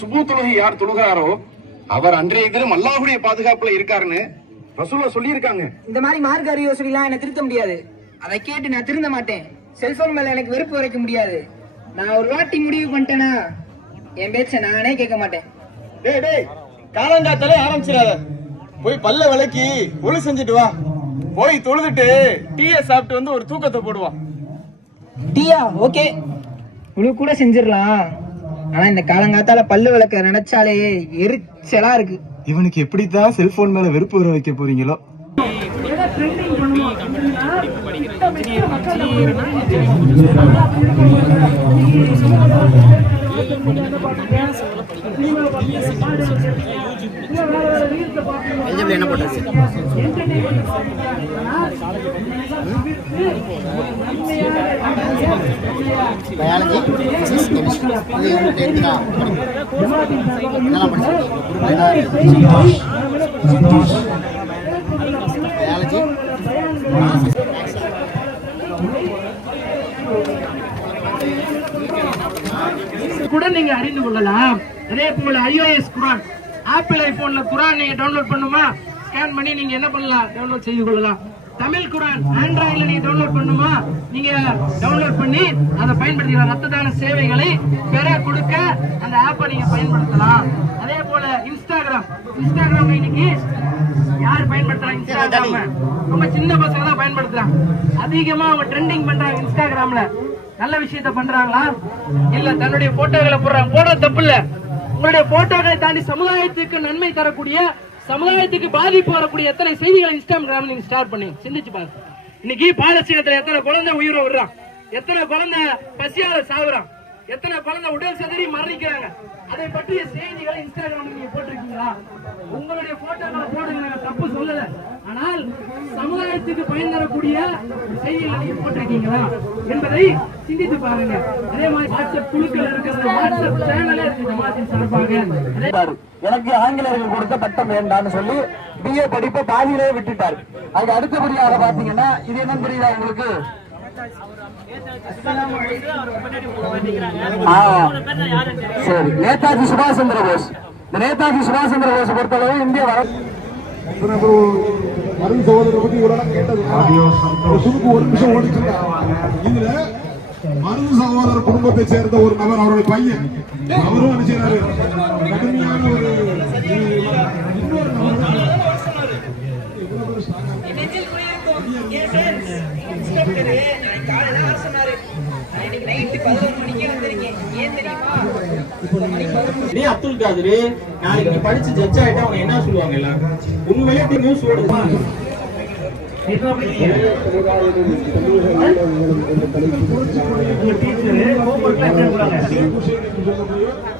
சுபு தொழுகை யார் தொழுகிறாரோ அவர் அன்றைய தினம் அல்லாஹுடைய பாதுகாப்புல இருக்காருன்னு ரசூல்லா சொல்லியிருக்காங்க. இந்த மாதிரி மார்க் அறிவு சொல்லிலாம் என்ன திருத்த முடியாது. அதை கேட்டு நான் திருந்த மாட்டேன். செல்போன் மேல எனக்கு வெறுப்பு வரைக்க முடியாது. நான் ஒரு வாட்டி முடிவு பண்ணிட்டேனா? என் பேச்ச நானே கேட்க மாட்டேன். டேய் டேய் காலங்காத்தாலே ஆரம்பிச்சிடாத. போய் பல்ல விளக்கி ஒளி செஞ்சுட்டு வா. போய் தொழுதுட்டு டீயை சாப்பிட்டு வந்து ஒரு தூக்கத்தை போடுவான் டீயா? ஓகே. குழு கூட செஞ்சிடலாம். ஆனா இந்த காலங்காத்தால பல்லு விளக்க நினைச்சாலே எரிச்சலா இருக்கு. இவனுக்கு எப்படித்தான் செல்போன் மேல வெறுப்பு வர வைக்க போறீங்களோ? பயாலஜி பிசிக்ஸ் கெமிஸ்ட்ரி இது பயாலஜி கூட நீங்க அறிந்து கொள்ளலாம். அதே போல ஐஓஎஸ் குரான். ஆப்பிள் ஐபோன்ல குரான் நீங்க டவுன்லோட் பண்ணுமா? ஸ்கேன் பண்ணி நீங்க என்ன பண்ணலாம்? டவுன்லோட் செய்து கொள்ளலாம். தமிழ் குரான் ஆண்ட்ராய்டில் நீங்க டவுன்லோட் பண்ணுமா? நீங்க டவுன்லோட் பண்ணி அதை பயன்படுத்திக்கலாம். ரத்த தான சேவைகளை பெற கொடுக்க அந்த ஆப்பை நீங்க பயன்படுத்தலாம். அதே போல இன்ஸ்டாகிராம் இன்ஸ்டாகிராம் இன்னைக்கு யார் பயன்படுத்துறாங்க இன்ஸ்டாகிராம் ரொம்ப சின்ன பசங்க தான் பயன்படுத்துறாங்க. அதிகமா அவங்க ட்ரெண்டிங் பண்றாங்க இன்ஸ்டாகிராம்ல நல்ல விஷயத்த பண்றாங்களா? இல்ல தன்னுடைய போட்டோகளை போடுறாங்க போடுற தப்பு இல்ல உங்களுடைய போட்டோகளை தாண்டி சமுதாயத்துக்கு நன்மை தரக்கூடிய சமுதாயத்துக்கு பாதிப்பு வரக்கூடிய எத்தனை செய்திகளை இன்ஸ்டாகிராம் நீங்க ஸ்டார்ட் பண்ணி சிந்திச்சு பாருங்க. இன்னைக்கு பாலஸ்தீனத்துல எத்தனை குழந்தை உயிரை விடுறான்? எத்தனை குழந்தை பசியால சாகுறான் எத்தனை குழந்தை உடல் சதறி மரணிக்கிறாங்க? அதை பற்றிய செய்திகளை இன்ஸ்டாகிராம் நீங்க போட்டிருக்கீங்களா? உங்களுடைய போட்டோக்களை போடுங்க நாங்க தப்பு சொல்லல. ஆனால் சமுதாயத்துக்கு பயன் தரக்கூடிய செய்திகளை நீங்க போட்டிருக்கீங்களா என்பதை சிந்தித்து பாருங்க. அதே மாதிரி வாட்ஸ்அப் குழுக்கள் இருக்கிறது வாட்ஸ்அப் சேனலே இருக்கு ஜமாத்தின் சார்பாக. எனக்கு ஆங்கிலேயர்கள் கொடுத்த பட்டம் வேண்டாம்னு சொல்லி பிஏ படிப்பை பாதியிலே விட்டுட்டார். அதுக்கு அடுத்தபடியாக பாத்தீங்கன்னா இது என்ன புரியுதா உங்களுக்கு? சரி. நேதாஜி சுபாஷ் சந்திர போஸ். இந்த நேதாஜி சுபாஷ் சந்திர போஸ் பொறுத்தளவு இந்திய வர அருண் சகோதரரை பத்தி இவ்வளவு கேட்டது. சுருக்கு ஒரு நிமிஷம் ஓடிச்சு இதுல அருண் சகோதரர் குடும்பத்தை சேர்ந்த ஒரு நபர் அவருடைய பையன். அவரும் செய்யறாரு கடுமையான ஒரு இன்னொரு நபர் நீ அப்துல் காதரு நாளைக்கு நீ படிச்சு ஜட்ஜ் ஆயிட்டா அவங்க என்ன சொல்லுவாங்க எல்லாரும்? உண்மையிலே நியூஸ் ஓடுது?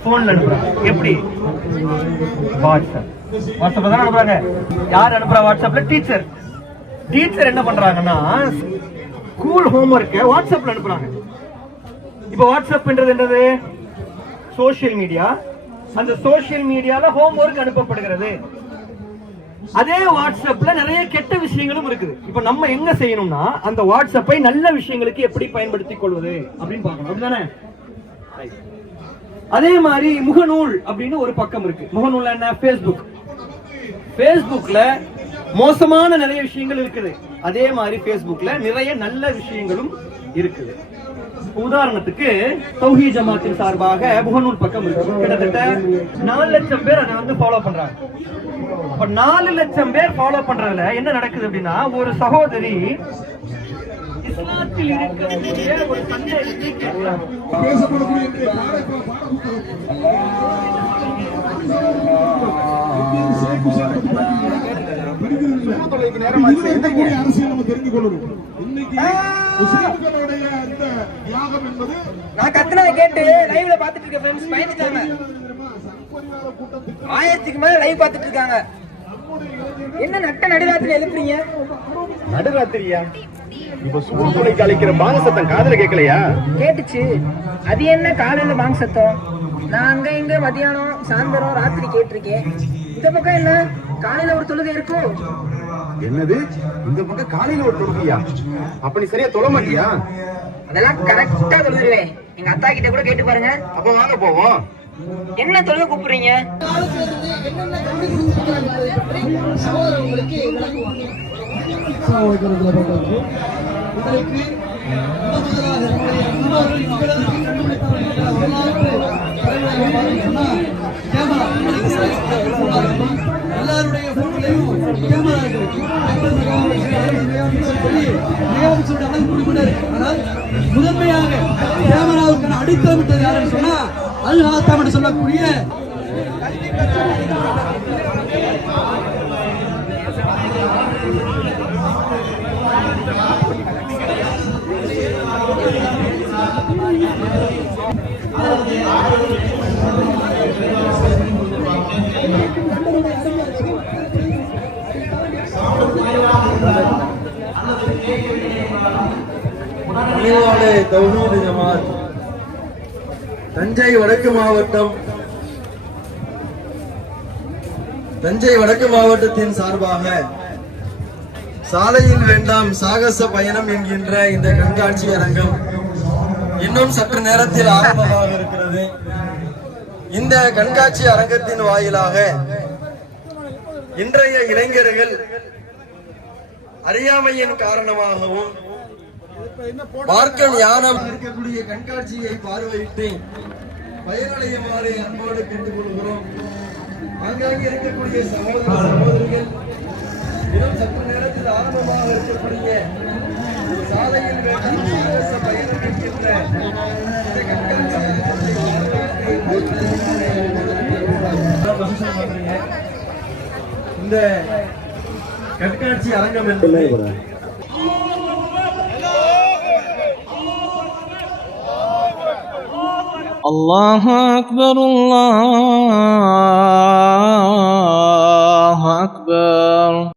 போன்ல அனுப்புறாங்க. எப்படி? வாட்ஸ்அப் வாட்ஸ்அப்ல தான் அனுப்புறாங்க. யார் அனுப்புறா வாட்ஸ்அப்ல டீச்சர் டீச்சர் என்ன பண்றாங்கன்னா ஸ்கூல் ஹோம்ஒர்க்கை வாட்ஸ்அப்ல அனுப்புறாங்க. இப்போ வாட்ஸ்அப்ன்றது என்னது? சோஷியல் மீடியா அந்த சோஷியல் மீடியால ஹோம்ஒர்க் அனுப்பப்படுகிறது. அதே வாட்ஸ்அப்ல நிறைய கெட்ட விஷயங்களும் இருக்குது. இப்போ நம்ம எங்க செய்யணும்னா அந்த வாட்ஸ்அப்பை நல்ல விஷயங்களுக்கு எப்படி பயன்படுத்தி கொள்வது அப்படின்னு பார்க்கணும். அப்படிதானே? அதே மாதிரி முகநூல் அப்படின்னு ஒரு பக்கம் இருக்கு. முகநூல் என்ன? ஃபேஸ்புக் பேஸ்புக்ல மோசமான நிறைய விஷயங்கள் இருக்குது. அதே மாதிரி ஃபேஸ்புக்ல நிறைய நல்ல விஷயங்களும் இருக்குது. உதாரணத்துக்கு தௌஹி ஜமாத்தின் சார்பாக முகநூல் பக்கம் இருக்கு. கிட்டத்தட்ட நாலு லட்சம் பேர் அதை வந்து ஃபாலோ பண்றாங்க. அப்ப நாலு லட்சம் பேர் ஃபாலோ பண்றதுல என்ன நடக்குது அப்படின்னா ஒரு சகோதரி இஸ்லாத்தில் இருக்கக்கூடிய ஒரு சந்தேகத்தை கேட்கிறாங்க இருக்கக்கூடிய அரசியல் நம்ம தெரிந்து கொள்ளணும் இன்னைக்கு முஸ்லிம்களுடைய இந்த தியாகம் என்பது நான் கத்துனதை கேட்டு லைவ்ல பாத்துட்டு இருக்க ஃப்ரெண்ட்ஸ் பயந்துட்டாங்க ஆயிரத்துக்கு மேல லைவ் பாத்துட்டு இருக்காங்க என்ன நட்ட நடுராத்திரி எழுப்புறீங்க? நடுராத்திரியா? இப்ப தொழுகைக்கு அழைக்கிற பாங்க சத்தம் காதுல கேட்கலையா? கேட்டுச்சு. அது என்ன காலையில பாங்க சத்தம் நான் அங்க இங்க மதியானம் சாயந்தரம் ராத்திரி கேட்டிருக்கேன். இந்த பக்கம் என்ன? காலையில ஒரு தொழுகை இருக்கும். என்னது? இந்த பக்கம் காலையில ஒரு தொழுகையா? அப்ப நீ சரியா தொழ மாட்டியா? அதெல்லாம் கரெக்டா தொழுதுருவேன் எங்க அத்தா கிட்ட கூட கேட்டு பாருங்க. அப்ப வாங்க போவோம். என்ன தொழுக கூப்பிடுறீங்க? உங்களுக்கு கூடிக்கொண்டே முதன்மையாக கேமராவுக்கு அடித்தமிட்டது யாருன்னு சொன்னா அல் ஹாத்தாம் என்று சொல்லக்கூடிய தமிழ்நாடு தௌஹீது ஜமாத். தஞ்சை வடக்கு மாவட்டம் தஞ்சை வடக்கு மாவட்டத்தின் சார்பாக சாலையில் வேண்டாம் சாகச பயணம் என்கின்ற இந்த கண்காட்சி அரங்கம் இன்னும் சற்று நேரத்தில் ஆரம்பமாக இருக்கிறது. இந்த கண்காட்சி அரங்கத்தின் வாயிலாக இன்றைய இளைஞர்கள் அறியாமையின் காரணமாகவும் பார்க்க யானம். இருக்கக்கூடிய கண்காட்சியை பார்வையிட்டு பயனடையுமாறு அன்போடு கேட்டுக்கொள்கிறோம். ஆங்காங்கே இருக்கக்கூடிய சகோதர சகோதரிகள் இன்னும் சற்று நேரத்தில் ஆரம்பமாக இருக்கக்கூடிய சாலையில் வேண்டும் சாகச பயணம் என்கின்ற இந்த கண்காட்சி இந்த கண்காட்சி அரங்கம் என்பது الله أكبر الله أكبر.